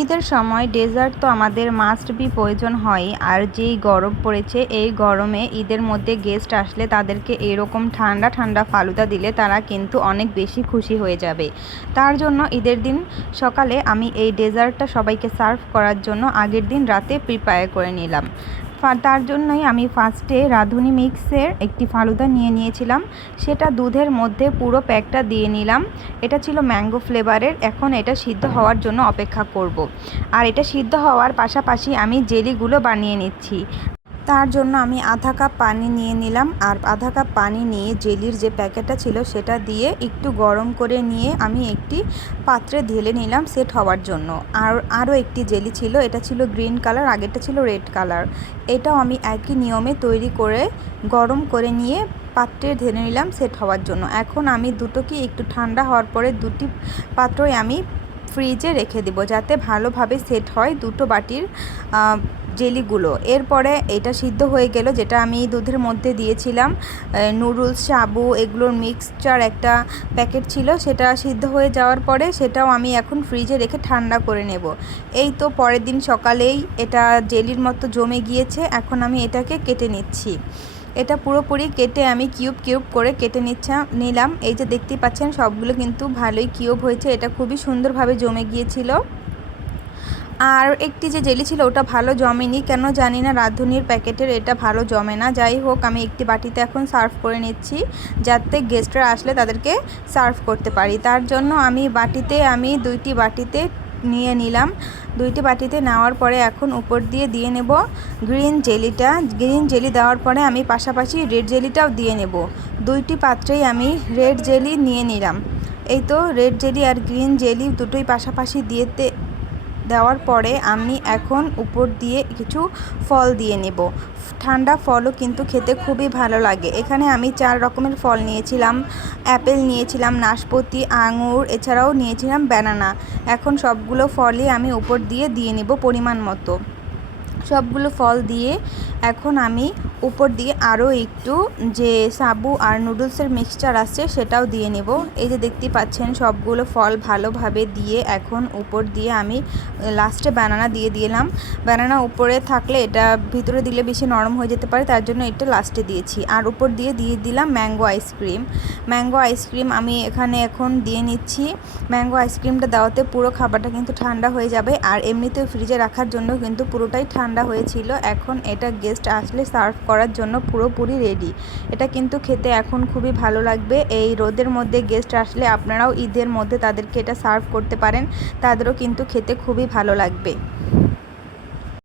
ঈদের সময় ডেজার্ট তো আমাদের মাস্ট বি প্রয়োজন হয় আর যেই গরম পড়েছে, এই গরমে ঈদের মধ্যে গেস্ট আসলে তাদেরকে এরকম ঠান্ডা ঠান্ডা ফালুদা দিলে তারা কিন্তু অনেক বেশি খুশি হয়ে যাবে। তার জন্য ঈদের দিন সকালে আমি এই ডেজার্টটা সবাইকে সার্ভ করার জন্য আগের দিন রাতে প্রিপেয়ার করে নিলাম। তার জন্যই আমি ফার্স্টে রাঁধুনি মিক্সের একটি ফালুদা নিয়ে নিয়েছিলাম। সেটা দুধের মধ্যে পুরো প্যাকটা দিয়ে নিলাম। এটা ছিল ম্যাঙ্গো ফ্লেভারের এখন এটা সিদ্ধ হওয়ার জন্য অপেক্ষা করব। আর এটা সিদ্ধ হওয়ার পাশাপাশি আমি জেলিগুলো বানিয়ে নিচ্ছি। তার জন্য আমি আধা কাপ পানি নিয়ে নিলাম। আর আধা কাপ পানি নিয়ে জেলির যে প্যাকেটটা ছিল সেটা দিয়ে একটু গরম করে নিয়ে আমি একটি পাত্রে ঢেলে নিলাম সেট হওয়ার জন্য। আর আরও একটি জেলি ছিল, এটা ছিল গ্রিন কালার, আগেরটা ছিল রেড কালার। এটাও আমি একই নিয়মে তৈরি করে গরম করে নিয়ে পাত্রে ঢেলে নিলাম সেট হওয়ার জন্য। এখন আমি দুটোকে একটু ঠান্ডা হওয়ার পরে দুটি পাত্রই আমি ফ্রিজে রেখে দেবো যাতে ভালোভাবে সেট হয় দুটো বাটির জেলিগুলো। এরপরে এটা সিদ্ধ হয়ে গেল, যেটা আমি দুধের মধ্যে দিয়েছিলাম। নুডলস, সাবু, এগুলোর মিক্সচার একটা প্যাকেট ছিল, সেটা সিদ্ধ হয়ে যাওয়ার পরে সেটাও আমি এখন ফ্রিজে রেখে ঠান্ডা করে নেব। এই তো পরের দিন সকালেই এটা জেলির মতো জমে গিয়েছে, এখন আমি এটাকে কেটে নিচ্ছি। এটা পুরোপুরি কেটে আমি কিউব কিউব করে কেটে নিচ্ছা, নিলাম। এই যে দেখতেই পাচ্ছেন, সবগুলো কিন্তু ভালোই কিউব হয়েছে, এটা খুবই সুন্দরভাবে জমে গিয়েছিল। আর একটি যে জেলি ছিল, ওটা ভালো জমেনি। কেন জানি না, রাঁধুনির প্যাকেটের এটা ভালো জমে না। যাই হোক, আমি একটি বাটিতে এখন সার্ভ করে নিচ্ছি, যাতে গেস্টরা আসলে তাদেরকে সার্ভ করতে পারি। তার জন্য আমি বাটিতে, আমি দুইটি বাটিতে নিয়ে নিলাম। দুইটি বাটিতে নেওয়ার পরে এখন উপর দিয়ে দিয়ে নেব গ্রিন জেলিটা। গ্রিন জেলি দেওয়ার পরে আমি পাশাপাশি রেড জেলিটাও দিয়ে নেব। দুইটি পাত্রেই আমি রেড জেলি নিয়ে নিলাম। এই তো রেড জেলি আর গ্রিন জেলি দুটোই পাশাপাশি দিয়েতে দেওয়ার পরে আমি এখন উপর দিয়ে কিছু ফল দিয়ে নেব। ঠান্ডা ফলও কিন্তু খেতে খুবই ভালো লাগে। এখানে আমি চার রকমের ফল নিয়েছিলাম। অ্যাপেল নিয়েছিলাম, নাশপাতি, আঙুর, এছাড়াও নিয়েছিলাম ব্যানানা। এখন সবগুলো ফলই আমি উপর দিয়ে দিয়ে নেব পরিমাণ মতো। সবগুলো ফল দিয়ে এখন আমি উপর দিয়ে আরও একটু যে সাবু আর নুডলসের মিক্সচার আসছে সেটাও দিয়ে নেব। এই যে দেখতে পাচ্ছেন সবগুলো ফল ভালোভাবে দিয়ে এখন উপর দিয়ে আমি লাস্টে ব্যানানা দিয়ে দিলাম। ব্যানানা উপরে থাকলে এটা ভিতরে দিলে বেশি নরম হয়ে যেতে পারে, তার জন্য এটা লাস্টে দিয়েছি। আর উপর দিয়ে দিয়ে দিলাম ম্যাঙ্গো আইসক্রিম ম্যাঙ্গো আইসক্রিম আমি এখানে এখন দিয়ে নিচ্ছি। ম্যাঙ্গো আইসক্রিমটা দেওয়াতে পুরো খাবারটা কিন্তু ঠান্ডা হয়ে যাবে আর এমনিতেও ফ্রিজে রাখার জন্য কিন্তু পুরোটাই ঠান্ডা হয়েছিল, এখন এটা গেস্ট আসলে সার্ভ করার জন্য পুরোপুরি রেডি এটা কিন্তু খেতে এখন খুবই ভালো লাগবে। এই রোদের মধ্যে গেস্ট আসলে আপনারাও ঈদের মধ্যে তাদেরকে এটা সার্ভ করতে পারেন, তাদেরও কিন্তু খেতে খুবই ভালো লাগবে।